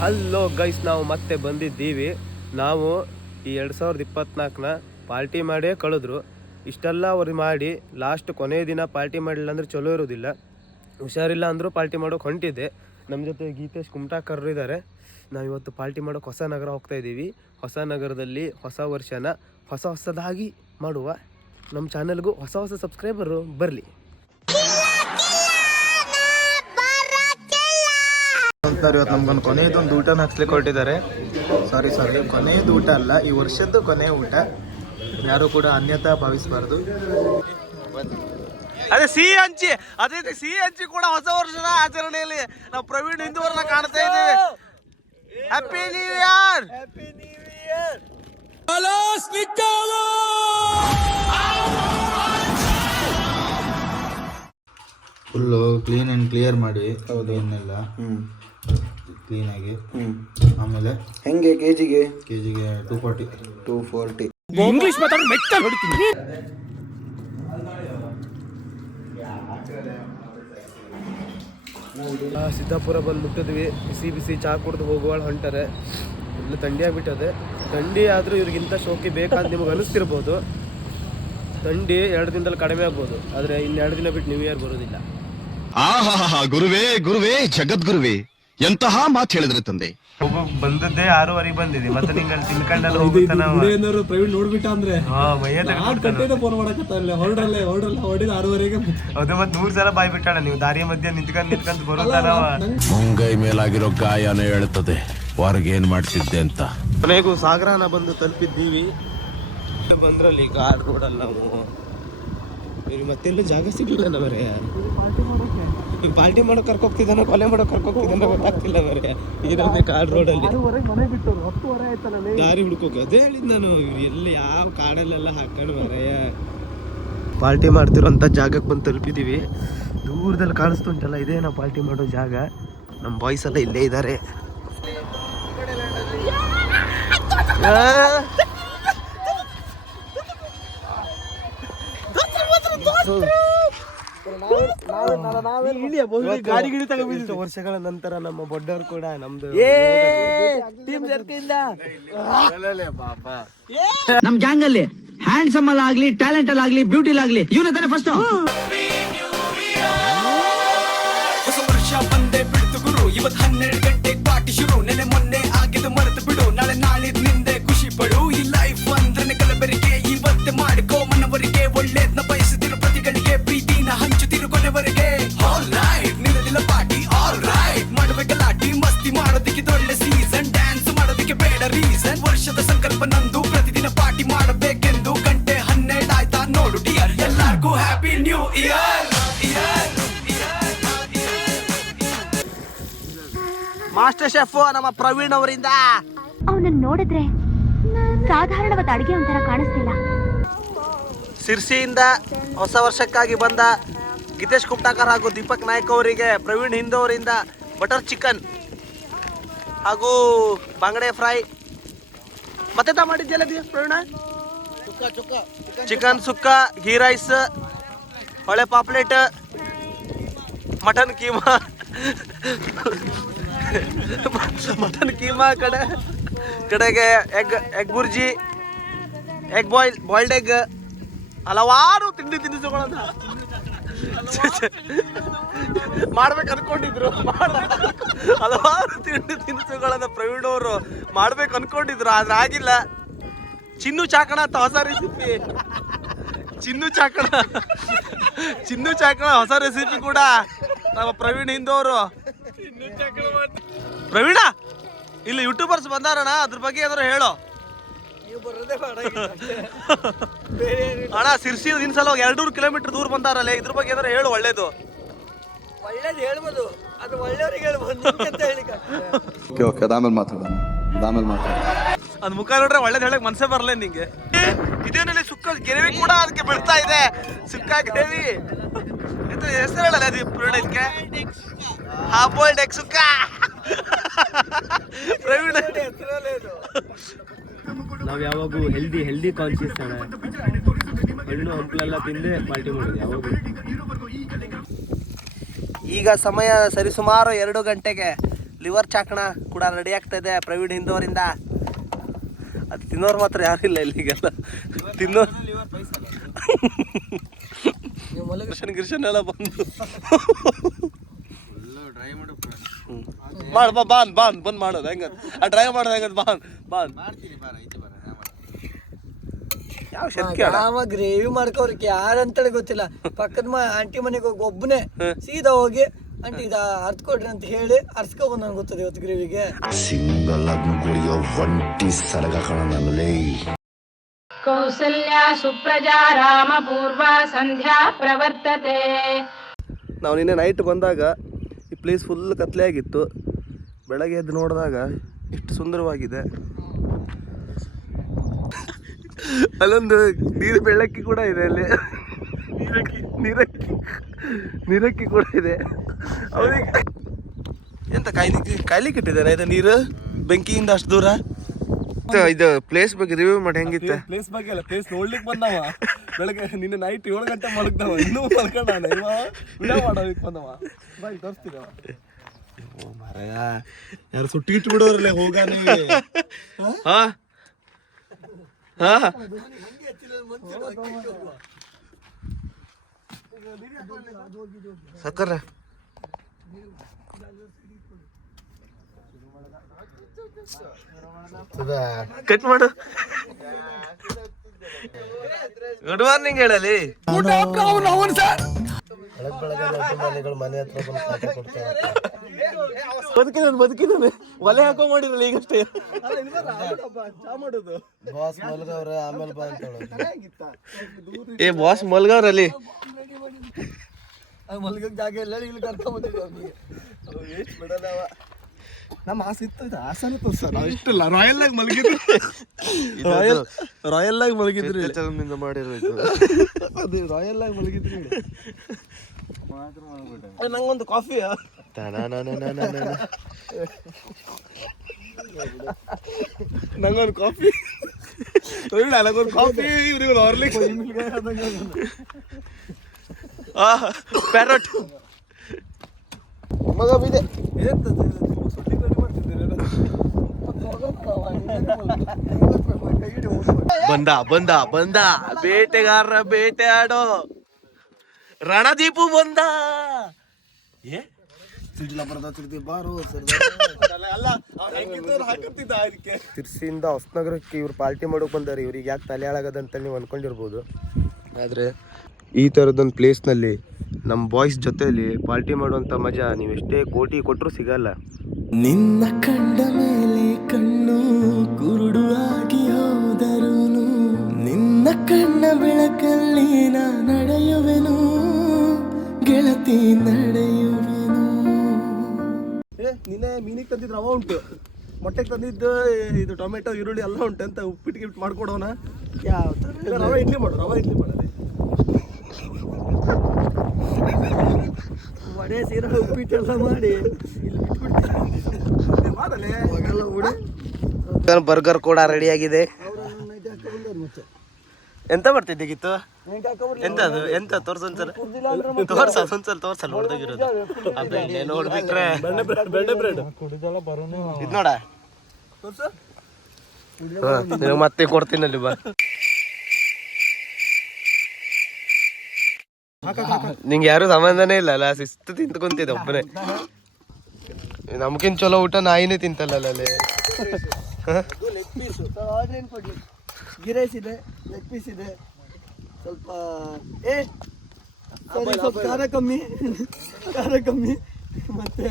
Hello guys, ನಾವು ಮತ್ತೆ ಬಂದಿದ್ದೀವಿ. ನಾವು ಈ 2024ನ ಪಾರ್ಟಿ ಮಾಡೇ ಕಳೆದ್ರು. ಇಷ್ಟೆಲ್ಲ ಅವ್ರು ಮಾಡಿ ಲಾಸ್ಟ್ ಕೊನೆಯ ದಿನ ಪಾರ್ಟಿ ಮಾಡಲಿಲ್ಲ ಅಂದ್ರೆ ಚಲೋ ಇರೋದಿಲ್ಲ. ಹುಷಾರಿಲ್ಲ ಅಂದರೂ ಪಾರ್ಟಿ ಮಾಡೋಕೆ ಹೊಂಟಿದ್ದೆ. ನಮ್ಮ ಜೊತೆ ಗೀತೇಶ್ ಕುಮಟಾಕರ್ರು ಇದ್ದಾರೆ. ನಾವಿವತ್ತು ಪಾರ್ಟಿ ಮಾಡೋಕೆ ಹೊಸನಗರ ಹೋಗ್ತಾ ಇದ್ದೀವಿ. ಹೊಸನಗರದಲ್ಲಿ ಹೊಸ ವರ್ಷನ ಹೊಸದಾಗಿ ಮಾಡುವ. ನಮ್ಮ ಚಾನಲ್ಗೂ ಹೊಸ ಸಬ್ಸ್ಕ್ರೈಬರು ಬರಲಿ. ಇವತ್ತು ನಮ್ಗೊಂದು ಕೊನೆಯದೊಂದು ಊಟನ ಹಾಕ್ಸ್ಲಿಕ್ಕೆ ಹೊರಟಿದ್ದಾರೆ. ಸಾರಿ ಕೊನೆಯದು ಊಟ ಅಲ್ಲ, ಈ ವರ್ಷದ್ದು ಕೊನೆಯ ಊಟ. ಯಾರು ಕೂಡ ಅನ್ಯತಾ ಭಾವಿಸಬಾರ್ದು. ಅದೇ ಸಿಹಿ ಹಂಚಿ ಕೂಡ ಹೊಸ ವರ್ಷದ ಆಚರಣೆಯಲ್ಲಿ ನಾವು ಪ್ರವೀಣ್ ಹಿಂದೂವರನ್ನ ಕಾಣ್ತಾ ಇದ್ದೇವೆ. Happy new year. Full clean and clear ಮಾಡಿ ಏನೆಲ್ಲ ಕ್ಲೀನಾಗಿ. ಆಮೇಲೆ ಹೆಂಗೆ ಕೆಜಿಗೆ 240 ಇಂಗ್ಲಿಷ್ ಮಾತಾಡಿ ಮೆಟ್ಟ ಹೊಡಿತೀನಿ. ಸಿದ್ದಾಪುರ ಬಂದು ಮುಟ್ಟಿದ್ವಿ. ಬಿಸಿ ಚಹಾ ಕುಡ್ದು ಹೋಗುವಳು ಹೊಂಟಾರೆ. ಇಲ್ಲಿ ಥಂಡಿ ಆಗಿಬಿಟ್ಟದೆ. ಥಂಡಿ ಆದರೂ ಇವ್ರಿಗಿಂತ ಶೋಕಿ ಬೇಕಾದ ನಿಮಗೆ ಅನಿಸ್ತಿರ್ಬೋದು. ಥಂಡಿ 2 ದಿನದಲ್ಲಿ ಕಡಿಮೆ ಆಗ್ಬೋದು, ಆದರೆ ಇನ್ನು 2 ದಿನ ಬಿಟ್ಟು ನ್ಯೂ ಇಯರ್ ಬರೋದಿಲ್ಲ. ಆಹಾ ಗುರುವೇ ಜಗದ್ಗುರುವೇ, ಎಂತಹ ಮಾತು ಹೇಳಿದ್ರೆ ತಂದೆ. ಬಂದದ್ದೇ 6:30 ಬಂದಿದೆ. ಮತ್ತೆ ನಿಂಗೆ ತಿನ್ಕೊಂಡೆಲ್ಲ ಹೋಗುತ್ತಾನ ಪ್ರವೀಣ್ ನೋಡ್ಬಿಟ್ಟ ಅಂದ್ರೆ ಫೋನ್ ಮಾಡಕತ್ತಲ್ಲ ಹೊರಡ್ರಲ್ಲೇ ಹೊಡಿದ 6:30ಗೆ. ಅದು ಮತ್ತೆ 100 ಸಲ ಬಾಯ್ ಬಿಟ್ಟಾಳ. ನೀವು ದಾರಿಯ ಮಧ್ಯೆ ನಿಂತ್ಕೊಂಡು ಬರುತ್ತಾನ. ಮುಂಗೈ ಮೇಲಾಗಿರೋ ಗಾಯನ ಹೇಳ್ತದೆ ಹೊರಗೆ ಏನ್ ಮಾಡ್ತಿದ್ದೆ ಅಂತ. ಕೊನೆಗೂ ಸಾಗರನ ಬಂದು ತಲುಪಿದ್ದೀವಿ. ಬಂದ್ರಲ್ಲಿ ಈಗ ರೋಡಲ್ಲಿ ನಾವು ಮತ್ತೆಲ್ಲ ಜಾಗ ಸಿಗ್ಲಿಲ್ಲ ನವರೇ. ಈಗ ಪಾರ್ಟಿ ಮಾಡೋಕೆ ಕರ್ಕೋಗ್ತಿದ್ದಾನ, ಕೊಲೆ ಮಾಡೋಕೆ ಕರ್ಕೋಗ್ತಿದ್ದಾನ ಗೊತ್ತಾಗ್ತಿಲ್ಲ ಮರೆ. ಇರೋದೇ ಕಾಡ್ ರೋಡಲ್ಲಿ ದಾರಿ ಹುಡ್ಕೋಕೆ. ಅದೇ ಹೇಳಿದ್ ನಾನು, ಎಲ್ಲಿ ಯಾವ ಕಾಡಲ್ಲೆಲ್ಲ ಹಾಕೊಂಡು ಮರೆಯ. ಪಾರ್ಟಿ ಮಾಡ್ತಿರೋಂಥ ಜಾಗಕ್ಕೆ ಬಂದು ತಲುಪಿದ್ದೀವಿ. ದೂರದಲ್ಲಿ ಕಾಣಿಸ್ತುಂಟಲ್ಲ, ಇದೇ ನಾವು ಪಾರ್ಟಿ ಮಾಡೋ ಜಾಗ. ನಮ್ಮ ಬಾಯ್ಸ್ ಎಲ್ಲ ಇಲ್ಲೇ ಇದ್ದಾರೆ. ವರ್ಷಗಳ ನಂತರ ನಮ್ಮ ಬೊಡ್ಡವ್ರು ಕೂಡ ನಮ್ದು ನಮ್ ಗ್ಯಾಂಗ್ ಅಲ್ಲಿ ಹ್ಯಾಂಡ್ಸಮ್ ಅಲ್ಲಿ ಆಗ್ಲಿ, ಟ್ಯಾಲೆಂಟ್ ಅಲ್ಲಿ ಆಗ್ಲಿ, ಬ್ಯೂಟಿ ಆಗ್ಲಿ ಇವನ ತಾನೆ ಫಸ್ಟ್. ಹೊಸ ವರ್ಷ ಬಂದೆ ಬಿಡ್ತು ಗುರು, ಇವತ್ತು 12 ಗಂಟೆಗೆ ಪಾರ್ಟಿ ಶುರು. ನೆಲೆ ಮೊನ್ನೆ ಆಗಿದ್ದು ಮರೆತು ಬಿಡು, ನಾಳೆ ನಿಂದೆ ಖುಷಿ ಪಡು. ಈ ಲೈಫ್ ಅಂದ್ರೆ ಕಲಬೆರಕೆ, ಇವತ್ತೇ ಮಾಡಿಕೋ ಮನವರಿಗೆ. ಒಳ್ಳೇದ್ನ ಬಯಸುತ್ತಿರೋ ಪ್ರತಿಗಳಿಗೆ ಪ್ರೀತಿನ ಹಂಚುತ್ತಿರೋ ಕೊನೆವರೆಗೆ. ಆಲ್ ರೈಟ್, ನಿಲ್ಲದಿಲ್ಲ ಪಾರ್ಟಿ ಆಲ್ ರೈಟ್. ಮಾಡಬೇಕಲ್ಲಾಟಿ ಮಸ್ತಿ ಮಾಡೋದಕ್ಕೆ ಒಳ್ಳೆ ಸೀಸನ್. ಡ್ಯಾನ್ಸ್ ಮಾಡೋದಕ್ಕೆ ಬೇಡ ರೀಸನ್. ವರ್ಷದ ಸಂಕಲ್ಪ ನಂದು, ಪ್ರತಿದಿನ ಪಾರ್ಟಿ ಮಾಡಬೇಕೆಂದು. ಗಂಟೆ 12 ಆಯ್ತಾ ನೋಡು ಡಿಯರ್, ಎಲ್ಲಾರ್ಗೂ happy new year. Master chef ನಮ್ಮ ಪ್ರವೀಣ್ ಅವರಿಂದ. ಅವನನ್ನ ನೋಡಿದ್ರೆ ಸಾಧಾರಣವಾದ ಅಡಿಗೆ ಒಂಥರ ಕಾಣಿಸ್ತಿಲ್ಲ. ಸಿರ್ಸಿಯಿಂದ ಹೊಸ ವರ್ಷಕ್ಕಾಗಿ ಬಂದ ಗೀತೇಶ್ ಕುಮಟಾಕರ್ ಹಾಗೂ ದೀಪಕ್ ನಾಯಕ್ ಅವರಿಗೆ ಪ್ರವೀಣ್ ಹಿಂದೂ ಅವರಿಂದ ಬಟರ್ ಚಿಕನ್ ಹಾಗೂ ಬಂಗಡೆ ಫ್ರೈ. ಮತ್ತೆ ಮಾಡಿದ್ಯಲ್ಲ ಪ್ರವೀಣ? ಚಿಕನ್ ಸುಕ್ಕ, ಘೀ ರೈಸ್, ಹೊಳೆ ಪಾಪ್ಲೆಟ್, ಮಟನ್ ಕೀಮಾ ಕಡೆಗೆ egg bhurji, egg boiled egg, ಹಲವಾರು ತಿನಿಸುಗಳನ್ನ ಮಾಡ್ಬೇಕು ಅನ್ಕೊಂಡಿದ್ರು. ಹಲವಾರು ತಿನಿಸುಗಳನ್ನ ಪ್ರವೀಣ್ ಅವರು ಮಾಡ್ಬೇಕು ಅನ್ಕೊಂಡಿದ್ರು, ಆದ್ರೆ ಆಗಿಲ್ಲ. ಚಿನ್ನು ಚಾಕಣ ಅಂತ ಹೊಸ ರೆಸಿಪಿ. ಚಿನ್ನು ಚಾಕಣ ಹೊಸ ರೆಸಿಪಿ ಕೂಡ ನಮ್ಮ ಪ್ರವೀಣ್ ಹಿಂದೂ ಅವರು. ಪ್ರವೀಣ, ಇಲ್ಲಿ ಯೂಟ್ಯೂಬರ್ಸ್ ಬಂದಾರಣ, ಅದ್ರ ಬಗ್ಗೆ ಏನಾದ್ರು ಹೇಳೋ ಅಣ್ಣ. ಸಿರ್ಸಿ ಇನ್ಸಲ 200 ಕಿಲೋಮೀಟರ್ ದೂರ ಬಂದಾರಲ್ಲ, ಇದ್ರ ಬಗ್ಗೆ ಏನಾದ್ರು ಹೇಳು. ಒಳ್ಳೇದು ಹೇಳ್ಬೋದು, ಅದು ಒಳ್ಳೆಯವ್ರಿಗೆ ಹೇಳ್ಬೋದು. ಆಮೇಲೆ ಮಾತಾಡೋಣ. ಅದ್ ಮುಖ ನೋಡ್ರೆ ಒಳ್ಳೇದು ಹೇಳಕ್ ಮನ್ಸೇ ಬರಲ್ಲ ನಿಂಗೆ. ಇದೇನಲ್ಲಿ ಸುಕ್ಕ ಗ್ರೇವಿ ಕೂಡ ಅದಕ್ಕೆ ಬಿಡ್ತಾ ಇದೆ. ಸುಕ್ಕ ಗ್ರೇವಿ ಹೆಸರು ಹೇಳಲ್ಲ ಅದು ಪ್ರವೀಣಕ್ಕೆ. ಹಾಫ್ ಬಾಯ್ಲ್ಡ್ ಎಗ್ ಸುಕ್ಕ. ಪ್ರವೀಣ ನಾವು ಯಾವಾಗೂ ಹೆಲ್ದಿ ಕಾನ್ಶಿಯಸ್ ಅಣ್ಣ. ಹಣ್ಣು ಹಂಪಲೆಲ್ಲ ತಿಂದೇ ಪಾರ್ಟಿ ಮಾಡೋದು ಯಾವಾಗೂ. ಈಗ ಸಮಯ ಸರಿಸುಮಾರು 2 ಗಂಟೆಗೆ ಲಿವರ್ ಚಾಕಣ ಕೂಡ ರೆಡಿ ಆಗ್ತಾ ಇದೆ ಪ್ರವೀಣ್ ಹಿಂದೋರಿಂದ. ಅದು ತಿನ್ನೋರು ಮಾತ್ರ ಯಾರಿಲ್ಲ ಇಲ್ಲಿಗೆಲ್ಲ ತಿನ್ನೋರು ಗಿರ್ಷನ್ ಎಲ್ಲ ಬಂದು ಮಾಡ ಬಂದ್ ಮಾಡೋದು ಹೆಂಗ ಡ್ರೈ ಮಾಡೋದು ಹೆಂಗ ಯಾವ ಶಕ್ತಿ ಗ್ರೇವಿ ಮಾಡ್ಕೋರ್ಕೆ ಯಾರಂತೇಳಿ ಗೊತ್ತಿಲ್ಲ. ಪಕ್ಕದ ಆಂಟಿ ಮನೆಗೆ ಹೋಗಿ ಒಬ್ಬನೇ ಸೀದಾ ಹೋಗಿ ಆಂಟಿ ಇದ ಅರ್ಥ ಕೊಡ್ರಿ ಅಂತ ಹೇಳಿ ಅರ್ಸ್ಕೊ ಬಂದ್ ನನ್ಗೆ ಗೊತ್ತದೆ ಇವತ್ತು ಗ್ರೇವಿಗೆ. ಸಿಂಗಲ್ ಆಗಿ ಕುಡಿಯೋ ಒಂಟಿ ಸಲಗ ಕಣ ನನ್ನಲೇ. ಕೌಸಲ್ಯ ಸುಪ್ರಜಾ ರಾಮ ಪೂರ್ವ ಸಂಧ್ಯಾ ಪ್ರವರ್ತತೆ. ನಾವು ನಿನ್ನೆ ನೈಟ್ ಬಂದಾಗ ಈ ಪ್ಲೇಸ್ ಫುಲ್ ಕತ್ಲೆ ಆಗಿತ್ತು. ಬೆಳಗ್ಗೆ ಎದ್ದು ನೋಡಿದಾಗ ಎಷ್ಟು ಸುಂದರವಾಗಿದೆ. ಅಲ್ಲೊಂದು ನೀರು ಬೆಳ್ಳಕ್ಕಿ ಕೂಡ ಇದೆ ಅಲ್ಲಿ, ನೀರಕ್ಕಿ ಕೂಡ ಇದೆ. ಅವ್ರಿಗೆ ಎಂತ ಕಾಯ್ಲಿಕ್ಕೆ ಇಟ್ಟಿದ್ದಾರೆ ಇದು ನೀರು ಬೆಂಕಿಯಿಂದ ಅಷ್ಟು ದೂರ. ಇದು ಪ್ಲೇಸ್ ಬಗ್ಗೆ ರಿವ್ಯೂ ಮಾಡಿ ಹೆಂಗಿತ್ತು? ಪ್ಲೇಸ್ ಬಗ್ಗೆ ಅಲ್ಲ, ಪ್ಲೇಸ್ ನೋಡ್ಲಿಕ್ಕೆ ಬಂದವ. ಬೆಳಗ್ಗೆ ನಿನ್ನೆ ನೈಟ್ 7 ಗಂಟೆ ಮಲಗ್ದವ, ಇನ್ನೂ ಮಲ್ಕೊಂಡ ವಿಡಿಯೋ ಮಾಡೋದಕ್ಕೆ ಬಂದವ. ಬಾಯ್ ತೋರಿಸ್ತೀರ ಮಾರಾಯ, ಯಾರು ಸುಟ್ಟಿಗಿಟ್ಟು ಬಿಡೋರಲ್ಲೇ ಹೋಗ ನೀವು. ಸಕ್ಕರ ಕಟ್ ಮಾಡು. ಗುಡ್ ಮಾರ್ನಿಂಗ್ ಹೇಳಲಿ. ಮನೆ ಹತ್ರ ಬದುಕಿದ್ದಾನೆ ಒಲೆ ಹಾಕೋ ಮಾಡಿರಲ್ಲ ಈಗಷ್ಟೇ. ಬಾಸ್ ಮಲ್ಗವ್ರೆ, ಆಮೇಲೆ ಬಾ ಅಂತ ಏ ಬಾಸ್ ಮಲ್ಗವ್ರಲ್ಲಿ ಮಲ್ಗಕ್ ಜಾಗ ಎಲ್ಲ ಇಲ್ಲಿ ಕರ್ಕೊಂಡ್ ಬಂದಿದ್ದೀವಿ. ಬಿಡಲ್ಲವ, ನಮ್ಮ ಆಸೆ ಇತ್ತು, ಇದು ಆಸೆನೂ ತೋರ್ಸ. ನಾವು ಇಷ್ಟಲ್ಲ ರಾಯಲ್ ಆಗಿ ಮಲಗಿದ್ರಿ, ರಾಯಲ್ ಆಗಿ ಮಲಗಿದ್ರಿ ಮಾಡಿರೋದು. ಅದು ರಾಯಲ್ ಆಗಿ ಮಲಗಿದ್ರಿ. ನಂಗೊಂದು ಕಾಫಿ ನಂಗೊಂದು ಕಾಫಿ ನನಗೊಂದು ಕಾಫಿ ಇವ್ರಿಗೆ ಹಾರ್ಲಿಕ್ಸ್ ಪ್ಯಾರಟ್ ಮಗ ಬಿದೆ. ಬಂದ ಬೇಟೆಗಾರರ ಬೇಟೆ ಆಡೋ ರಣದೀಪು ಬಂದ. ತಿರ್ಸಿಯಿಂದ ಹೊಸನಗರಕ್ಕೆ ಇವ್ರು ಪಾರ್ಟಿ ಮಾಡೋಕೆ ಬಂದಾರೆ. ಇವ್ರಿಗೆ ಯಾಕೆ ತಲೆ ಹಾಳಾಗದಂತ ನೀವು ಅನ್ಕೊಂಡಿರ್ಬೋದು. ಆದರೆ ಈ ಥರದೊಂದು ಪ್ಲೇಸ್ನಲ್ಲಿ ನಮ್ಮ ಬಾಯ್ಸ್ ಜೊತೆಯಲ್ಲಿ ಪಾರ್ಟಿ ಮಾಡುವಂಥ ಮಜಾ ನೀವು ಎಷ್ಟೇ ಕೋಟಿ ಕೊಟ್ಟರು ಸಿಗಲ್ಲ. ನಿನ್ನ ಕಂಡ ಮೇಲೆ ಕಣ್ಣು ಕುರುಡು ಆಗಿ ಹೋದರುನು ನಿನ್ನ ಕಣ್ಣ ಬೆಳಕಲ್ಲಿ ನಾ ನಡೆಯುವೆನು ಗೆಳತಿ ನಡೆಯುವೆನು. ನಿನ್ನೆ ಮೀನಿಗೆ ತಂದಿದ್ದು ರವ ಉಂಟು, ಮೊಟ್ಟೆಗೆ ತಂದಿದ್ದು ಇದು ಟೊಮೆಟೊ ಈರುಳ್ಳಿ ಎಲ್ಲ ಉಂಟು ಅಂತ ಉಪ್ಪಿಟ್ಟು ಗಿಫ್ಟ್ ಮಾಡ್ಕೊಡೋಣ. ಯಾವ ರವೆ ಇಡ್ಲಿ ಮಾಡು, ರವೆ ಇಡ್ಲಿ ಮಾಡೋದು. ವಡೆ ಸೀರೆ ಉಪ್ಪಿಟ್ಟೆಲ್ಲ ಮಾಡಿ ಬರ್ಗರ್ ಕೂಡ ರೆಡಿ ಆಗಿದೆ. ಎಂತ ಬರ್ತಿದ್ದೆ ಗಿತ್ತು? ಎಂತದು ಎಂತ ತೋರ್ಸೊಂದ್ಸಲ ತೋರ್ಸಲ್ಲ ಹೊಡೆದಾಗಿರೋದು. ನೋಡ್ಬಿಟ್ರೆ ಇದು ನೋಡ ಮತ್ತೆ ಕೊಡ್ತೀನಲ್ಲಿ ಬಾ. ನಿಂಗೆ ಯಾರು ಸಂಬಂಧನೇ ಇಲ್ಲ ಅಲ್ಲ, ಶಿಸ್ತು ತಿಂತ ಕುಂತಿದ್ದೆ ಒಬ್ಬನೇ. ನಮ್ಗಿನ್ ಚಲೋ ಊಟ ನಾಯಿನೇ ತಿಂತಲ್ಲ ಅಲ್ಲಿ. ಗಿರೈಸ್ ಇದೆ, ಲೆಗ್ ಪೀಸ್ ಇದೆ, ಸ್ವಲ್ಪ ಸ್ವಲ್ಪ ಖಾರ ಕಮ್ಮಿ ಮತ್ತೆ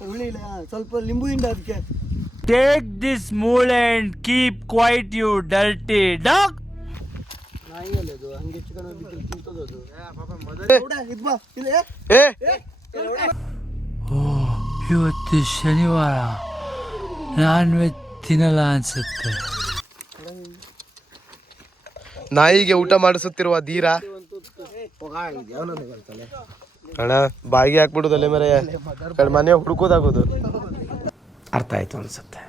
ಹುಳಿ ಇಲ್ಲ, ಸ್ವಲ್ಪ ಲಿಂಬು ಹಿಂಡ ಅದಕ್ಕೆ. Take this mule and keep quiet, you dirty dog. ನಾಯಿಯಲ್ಲ ಅದು, ಹಂಗೆ ಹೆಚ್ಚು ಬಿಟ್ಟು ತಿಂತದ್ದು ಅದು. ಇವತ್ತು ಶನಿವಾರ, ನಾನ್ ವೆಜ್ ತಿನ್ನಲ್ಲ ಅನ್ಸುತ್ತೆ. ನಾಯಿಗೆ ಊಟ ಮಾಡಿಸುತ್ತಿರುವ ಧೀರ ಅಣ್ಣ ಬಾಯಿಗೆ ಹಾಕ್ಬಿಡುದಲ್ಲ ಮರೆ, ಮನೆ ಹುಡುಕೋದಾಗೋದು. ಅರ್ಥ ಆಯ್ತು ಅನ್ಸುತ್ತೆ.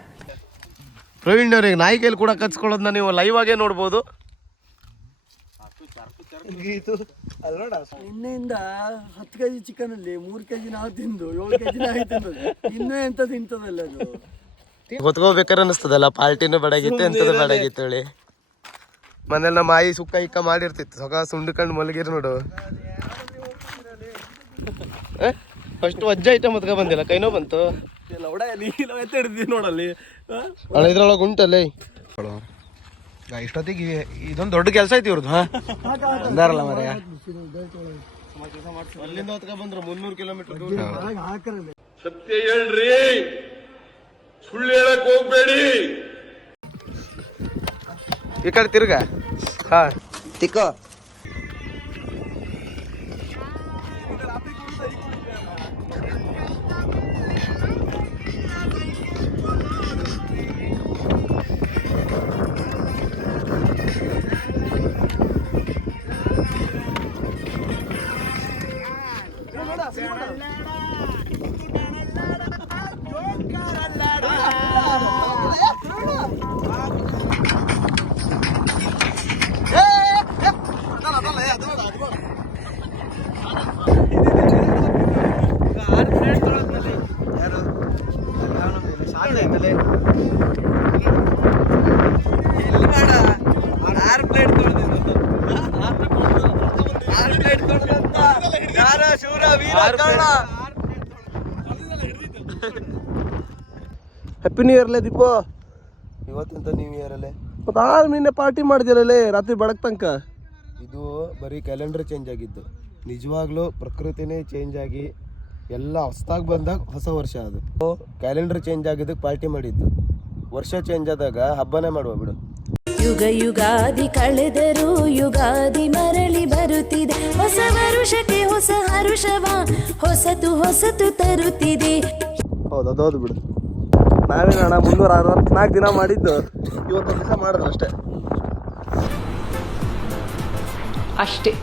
ಪ್ರವೀಣ್ ಅವ್ರಿಗೆ ನಾಯಿ ಕೈಲಿ ಕೂಡ ಕಚ್ಕೊಳ್ಳೋದನ್ನ ನೀವು ಲೈವ್ ಆಗೇ ನೋಡ್ಬೋದು. ಗೀತು ಅಲ್ಲೋಡ ನಿನ್ನೆಯಿಂದ 10 kg ಚಿಕನ್ ಅಲ್ಲಿ 3 kg ನಾವು ತಿಂದು 7 kg ನಾವೇ ತಿನ್ನೋದು. ಇನ್ನೂ ಎಂತ ತಿಂತದಲ್ಲ ಅದು. ಹೊತ್ಕೋಬೇಕಾರೆ ಅನಿಸ್ತದಲ್ಲ, ಪಾರ್ಟಿನೂ ಬಡಾಗಿತ್ತು ಎಂತದ ಬಡಾಗಿತ್ತು ಹೇಳಿ. ಮನೇಲಿ ನಮ್ಮ ಆಯಿ ಸುಕ್ಕ ಇಕ್ಕ ಮಾಡಿರ್ತಿತ್ತು, ಸೊಗ ಸುಂಡ್ಕೊಂಡು ಮಲಗಿರ್ ನೋಡು. ಫಸ್ಟ್ ವಜ್ಜ ಐಟಮ್ ಹೊತ್ಕೊ ಬಂದಿಲ್ಲ, ಕೈನೋ ಬಂತು. ನೋಡಲ್ಲಿ ಇದ್ರೊಳಗೆ ಉಂಟಲ್ಲೇ. ಇಷ್ಟೊತ್ತಿಗೆ ಇದೊಂದು ದೊಡ್ಡ ಕೆಲಸ ಐತಿ ಇವ್ರದ್ದು. ಅಂದಾರಲ್ಲ ಮರ ಅಲ್ಲಿಂದ ಹೊತ್ಕೊ ಬಂದ್ರು 300 ಕಿಲೋಮೀಟರ್. ಸತ್ಯ ಹೇಳ್ರಿ, ಸುಳ್ಳು ಹೇಳಕ್ ಹೋಗ್ಬೇಡಿ. ಈ ಕಡೆ ತಿರ್ಗ. ಹಾ ತಿಕ್ಕೋ. ಹ್ಯಾಪಿ ನ್ಯೂ ಇಯರ್ಲೇ ದೀಪು. ಇವತ್ತಂತ ನ್ಯೂ ಇಯರ್ ಅಲ್ಲೇ ಮತ್ತೆ ನಿನ್ನೆ ಪಾರ್ಟಿ ಮಾಡಿದಿರಲ್ಲೇ ರಾತ್ರಿ ಬೆಳಕ್ ತನಕ. ಇದು ಬರೀ ಕ್ಯಾಲೆಂಡರ್ ಚೇಂಜ್ ಆಗಿದ್ದು. ನಿಜವಾಗ್ಲೂ ಪ್ರಕೃತಿನೇ ಚೇಂಜ್ ಆಗಿ ಎಲ್ಲ ಹೊಸದಾಗಿ ಬಂದಾಗ ಹೊಸ ವರ್ಷ ಅದು. ಕ್ಯಾಲೆಂಡರ್ ಚೇಂಜ್ ಆಗಿದ್ದಕ್ಕೆ ಪಾರ್ಟಿ ಮಾಡಿದ್ದು. ವರ್ಷ ಚೇಂಜ್ ಆದಾಗ ಹಬ್ಬನೇ ಮಾಡುವ ಬಿಡು. ಯುಗ ಯುಗಾದಿ ಕಳೆದರೂ ಯುಗಾದಿ ಮರಳಿ ಬರುತ್ತಿದೆ. ಹೊಸ ವರುಷಕ್ಕೆ ಹೊಸ ಹರುಷವ ಹೊಸತು ಹೊಸತು ತರುತ್ತಿದೆ. ಹೌದು ಅದೌದು ಬಿಡು. ನಾವೇನಣ್ಣ 364 ದಿನ ಮಾಡಿದ್ದು, ಇವತ್ತೊಂದು ದಿವಸ ಮಾಡಿದ್ರು ಅಷ್ಟೇ. ಅಷ್ಟೇ.